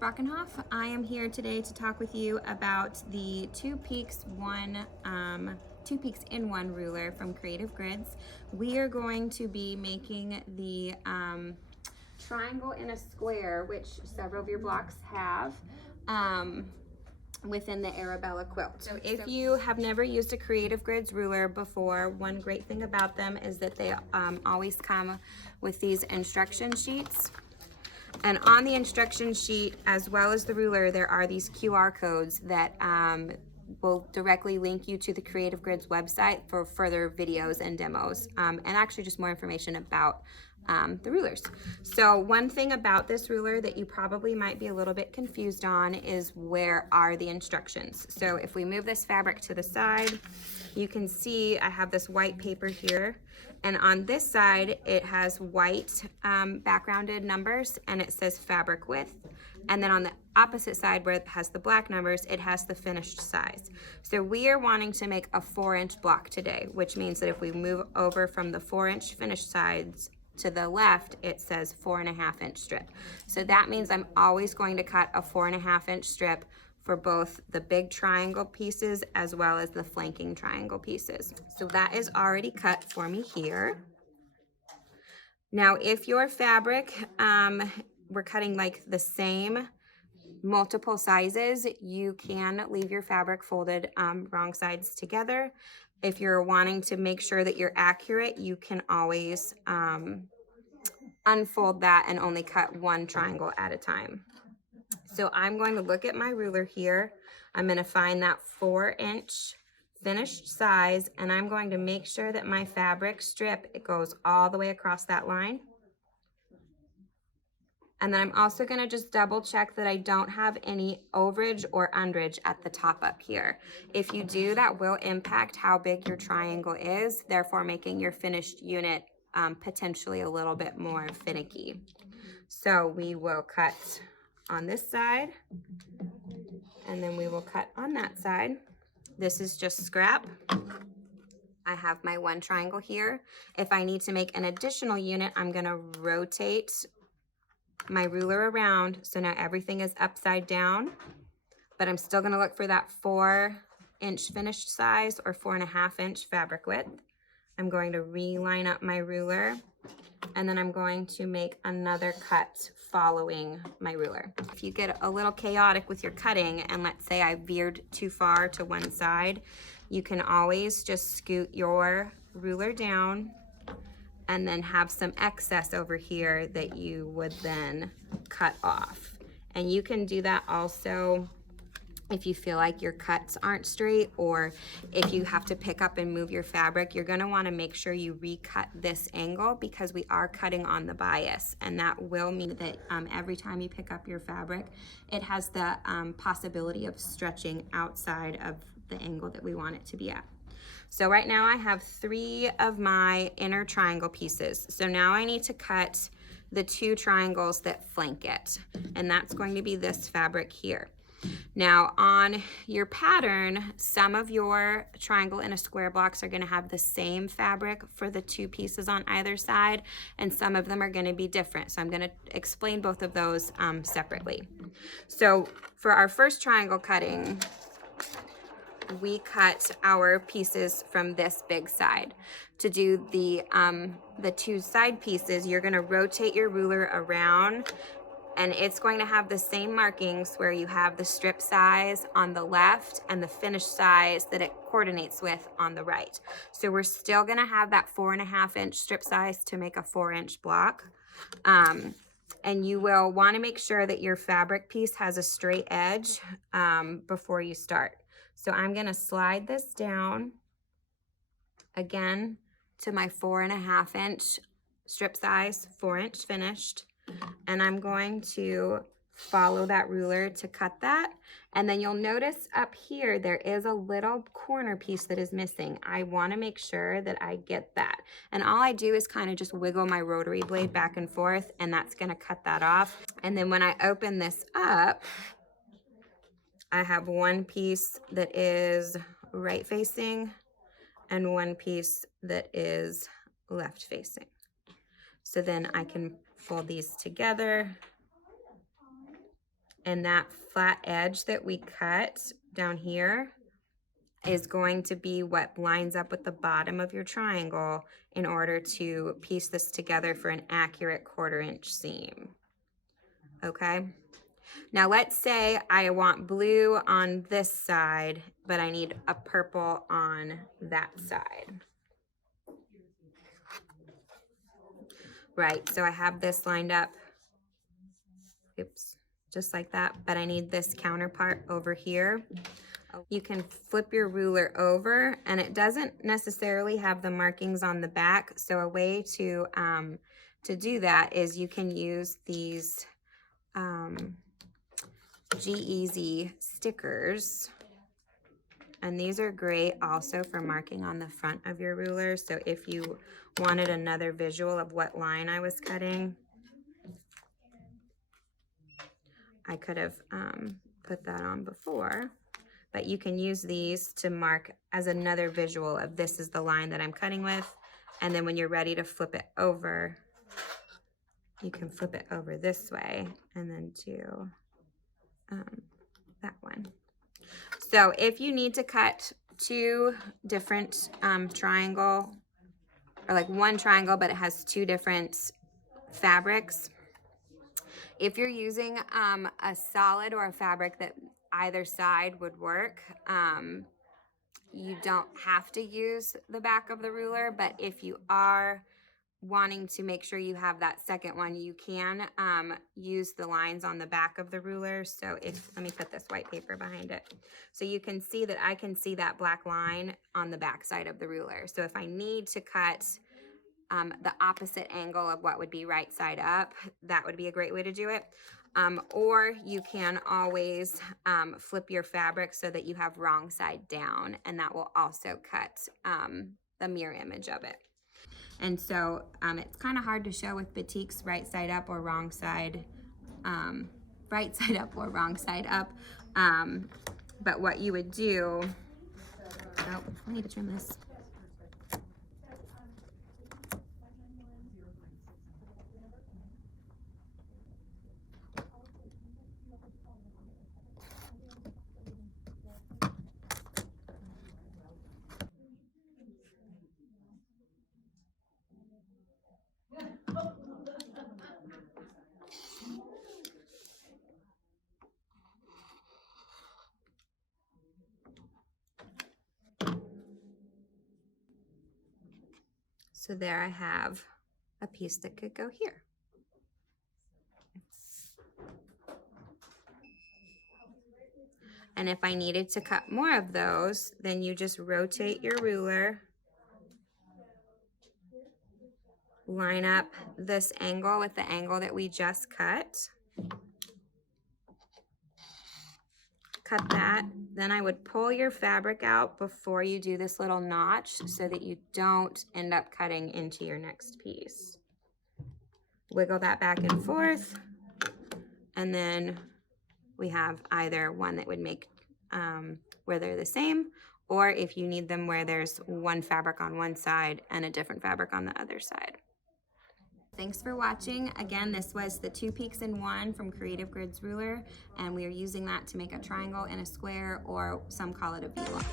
Brockenhoff. I am here today to talk with you about the Two Peaks in One ruler from Creative Grids. We are going to be making the triangle in a square, which several of your blocks have, within the Arabella quilt. So if you have never used a Creative Grids ruler before, one great thing about them is that they always come with these instruction sheets. And on the instruction sheet, as well as the ruler, there are these QR codes that will directly link you to the Creative Grids website for further videos and demos, and actually just more information about the rulers. So one thing about this ruler that you probably might be a little bit confused on is where are the instructions. So if we move this fabric to the side, you can see I have this white paper here, and on this side it has white backgrounded numbers and it says fabric width, and then on the opposite side where it has the black numbers, it has the finished size. So we are wanting to make a 4-inch block today, which means that if we move over from the 4-inch finished sides to the left, it says 4.5-inch strip. So that means I'm always going to cut a 4.5-inch strip for both the big triangle pieces as well as the flanking triangle pieces. So that is already cut for me here. Now, if your fabric, we're cutting like the same multiple sizes, you can leave your fabric folded wrong sides together. If you're wanting to make sure that you're accurate, you can always unfold that and only cut one triangle at a time. So I'm going to look at my ruler here. I'm going to find that 4-inch finished size, and I'm going to make sure that my fabric strip, it goes all the way across that line. And then I'm also going to just double check that I don't have any overage or underage at the top up here. If you do, that will impact how big your triangle is, therefore making your finished unit potentially a little bit more finicky. So we will cut on this side, and then we will cut on that side. This is just scrap. I have my one triangle here. If I need to make an additional unit, I'm going to rotate my ruler around, so now everything is upside down, but I'm still going to look for that 4-inch finished size or 4.5-inch fabric width. I'm going to reline up my ruler, and then I'm going to make another cut following my ruler. If you get a little chaotic with your cutting, and let's say I veered too far to one side, you can always just scoot your ruler down and then have some excess over here that you would then cut off. And you can do that also if you feel like your cuts aren't straight, or if you have to pick up and move your fabric. You're gonna wanna make sure you recut this angle, because we are cutting on the bias, and that will mean that every time you pick up your fabric, it has the possibility of stretching outside of the angle that we want it to be at. So right now I have 3 of my inner triangle pieces. So now I need to cut the 2 triangles that flank it, and that's going to be this fabric here. Now on your pattern, some of your triangle in a square blocks are going to have the same fabric for the 2 pieces on either side, and some of them are going to be different. So I'm going to explain both of those separately. So for our first triangle cutting, we cut our pieces from this big side. To do the 2 side pieces, you're going to rotate your ruler around, and it's going to have the same markings where you have the strip size on the left and the finished size that it coordinates with on the right. So we're still going to have that 4.5-inch strip size to make a 4-inch block. And you will want to make sure that your fabric piece has a straight edge before you start. So I'm going to slide this down again to my 4.5-inch strip size, 4-inch finished, and I'm going to follow that ruler to cut that. And then you'll notice up here there is a little corner piece that is missing. I want to make sure that I get that, and all I do is kind of just wiggle my rotary blade back and forth, and that's going to cut that off. And then when I open this up, I have one piece that is right facing and one piece that is left facing. So then I can fold these together And that flat edge that we cut down here is going to be what lines up with the bottom of your triangle in order to piece this together for an accurate 1/4 inch seam. Okay? Now let's say I want blue on this side, but I need a purple on that side. Right, so I have this lined up, oops, just like that, but I need this counterpart over here. You can flip your ruler over, and it doesn't necessarily have the markings on the back, so a way to do that is you can use these G-Easy stickers, and these are great also for marking on the front of your ruler. So if you wanted another visual of what line I was cutting, I could have put that on before, but you can use these to mark as another visual of this is the line that I'm cutting with. And then when you're ready to flip it over, you can flip it over this way and then do that one. So if you need to cut 2 different triangle, or like one triangle, but it has 2 different fabrics, if you're using a solid or a fabric that either side would work, you don't have to use the back of the ruler, but if you are wanting to make sure you have that second one, you can use the lines on the back of the ruler. So let me put this white paper behind it. So you can see that I can see that black line on the back side of the ruler. So if I need to cut the opposite angle of what would be right side up, that would be a great way to do it. Or you can always flip your fabric so that you have wrong side down, and that will also cut the mirror image of it. And so it's kind of hard to show with batiks right side up or wrong side, right side up or wrong side up. But what you would do, oh, I need to trim this. So there I have a piece that could go here. And if I needed to cut more of those, then you just rotate your ruler, line up this angle with the angle that we just cut, cut that. Then I would pull your fabric out before you do this little notch so that you don't end up cutting into your next piece. Wiggle that back and forth, and then we have either one that would make where they're the same, or if you need them where there's one fabric on one side and a different fabric on the other side. Thanks for watching. Again, this was the 2 peaks in 1 from Creative Grids ruler, and we are using that to make a triangle and a square, or some call it a V-lock.